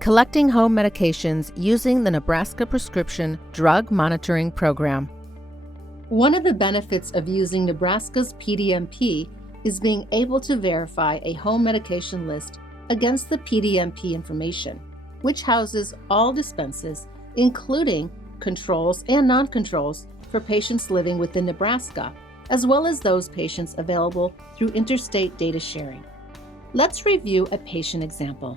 collecting home medications using the Nebraska Prescription Drug Monitoring Program. One of the benefits of using Nebraska's PDMP is being able to verify a home medication list against the PDMP information, which houses all dispenses, including controls and non-controls for patients living within Nebraska, as well as those patients available through interstate data sharing. Let's review a patient example.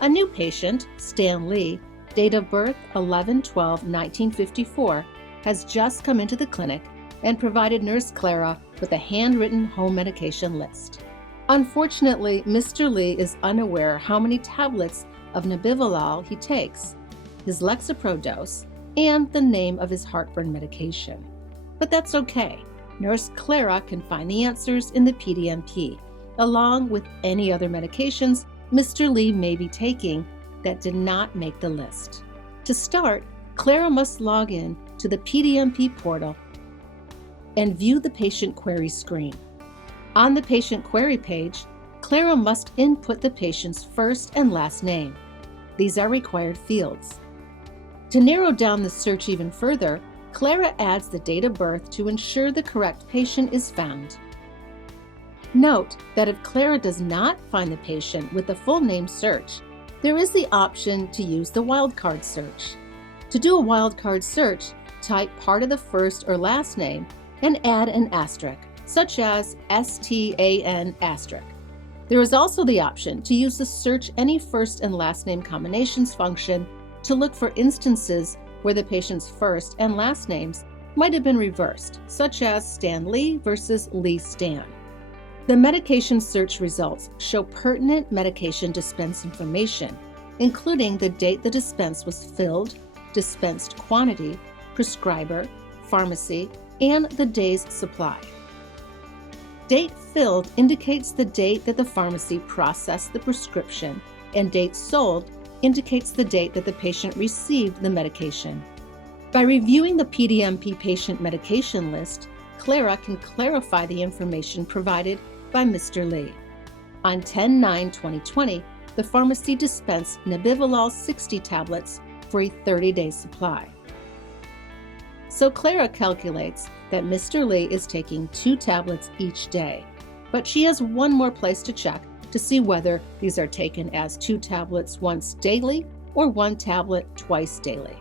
A new patient, Stan Lee, date of birth 11/12/1954, has just come into the clinic and provided Nurse Clara with a handwritten home medication list. Unfortunately, Mr. Lee is unaware how many tablets of nebivolol he takes, his Lexapro dose, and the name of his heartburn medication. But that's okay. Nurse Clara can find the answers in the PDMP, along with any other medications Mr. Lee may be taking that did not make the list. To start, Clara must log in to the PDMP portal and view the patient query screen. On the patient query page, Clara must input the patient's first and last name. These are required fields. To narrow down the search even further, Clara adds the date of birth to ensure the correct patient is found. Note that if Clara does not find the patient with the full name search, there is the option to use the Wildcard Search. To do a Wildcard Search, type part of the first or last name and add an asterisk, such as STAN asterisk. There is also the option to use the Search Any First and Last Name Combinations function to look for instances where the patient's first and last names might have been reversed, such as Stan Lee versus Lee Stan. The medication search results show pertinent medication dispense information, including the date the dispense was filled, dispensed quantity, prescriber, pharmacy, and the day's supply. Date filled indicates the date that the pharmacy processed the prescription, and date sold indicates the date that the patient received the medication. By reviewing the PDMP patient medication list, Clara can clarify the information provided by Mr. Lee. On 10/9/2020, the pharmacy dispensed nebivolol 60 tablets for a 30-day supply. So Clara calculates that Mr. Lee is taking 2 tablets each day, but she has one more place to check to see whether these are taken as 2 tablets once daily or 1 tablet twice daily.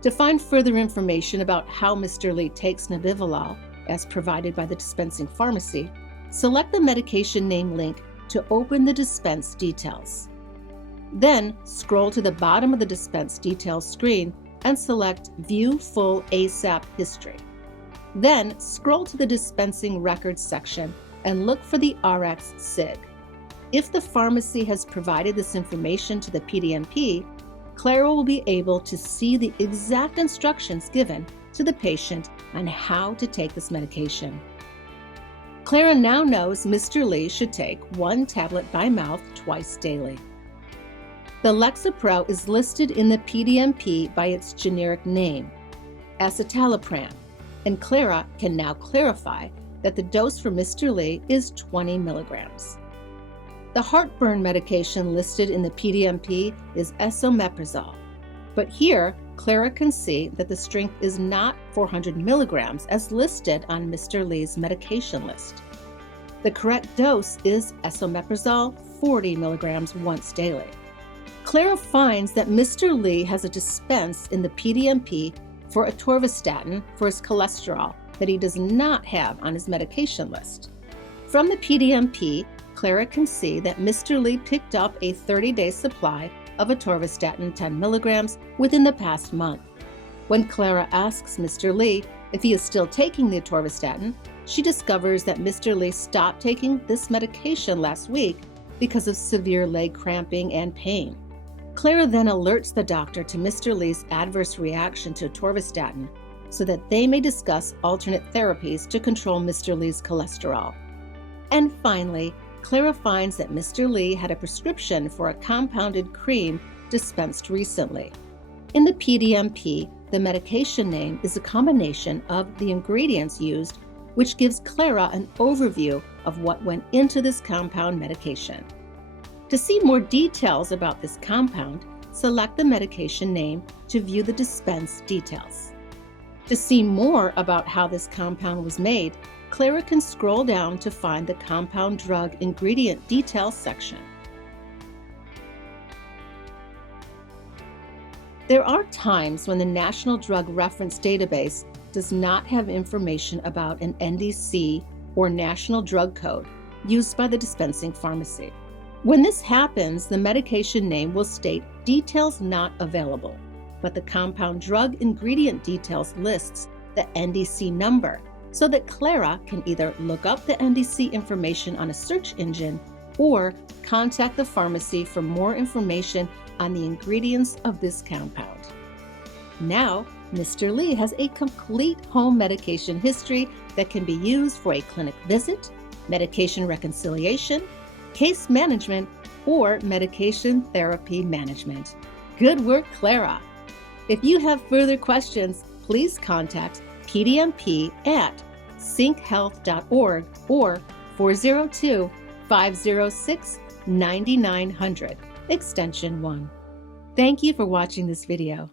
To find further information about how Mr. Lee takes nebivolol, as provided by the dispensing pharmacy, select the medication name link to open the dispense details. Then scroll to the bottom of the dispense details screen and select View Full ASAP History. Then scroll to the dispensing records section and look for the RX SIG. If the pharmacy has provided this information to the PDMP, Clara will be able to see the exact instructions given to the patient on how to take this medication. Clara now knows Mr. Lee should take 1 tablet by mouth twice daily. The Lexapro is listed in the PDMP by its generic name, escitalopram, and Clara can now clarify that the dose for Mr. Lee is 20 milligrams. The heartburn medication listed in the PDMP is esomeprazole, but here Clara can see that the strength is not 400 milligrams as listed on Mr. Lee's medication list. The correct dose is esomeprazole 40 milligrams once daily. Clara finds that Mr. Lee has a dispense in the PDMP for atorvastatin for his cholesterol that he does not have on his medication list. From the PDMP, Clara can see that Mr. Lee picked up a 30-day supply of atorvastatin 10 milligrams within the past month. When Clara asks Mr. Lee if he is still taking the atorvastatin, she discovers that Mr. Lee stopped taking this medication last week because of severe leg cramping and pain. Clara then alerts the doctor to Mr. Lee's adverse reaction to atorvastatin so that they may discuss alternate therapies to control Mr. Lee's cholesterol. And finally, Clara finds that Mr. Lee had a prescription for a compounded cream dispensed recently. In the PDMP, the medication name is a combination of the ingredients used, which gives Clara an overview of what went into this compound medication. To see more details about this compound, select the medication name to view the dispense details. To see more about how this compound was made, Clara can scroll down to find the compound drug ingredient details section. There are times when the National Drug Reference Database does not have information about an NDC or National Drug Code used by the dispensing pharmacy. When this happens, the medication name will state details not available, but the compound drug ingredient details lists the NDC number so that Clara can either look up the NDC information on a search engine or contact the pharmacy for more information on the ingredients of this compound. Now, Mr. Lee has a complete home medication history that can be used for a clinic visit, medication reconciliation, case management, or medication therapy management. Good work, Clara! If you have further questions, please contact PDMP at synchealth.org or 402-506-9900, extension 1. Thank you for watching this video.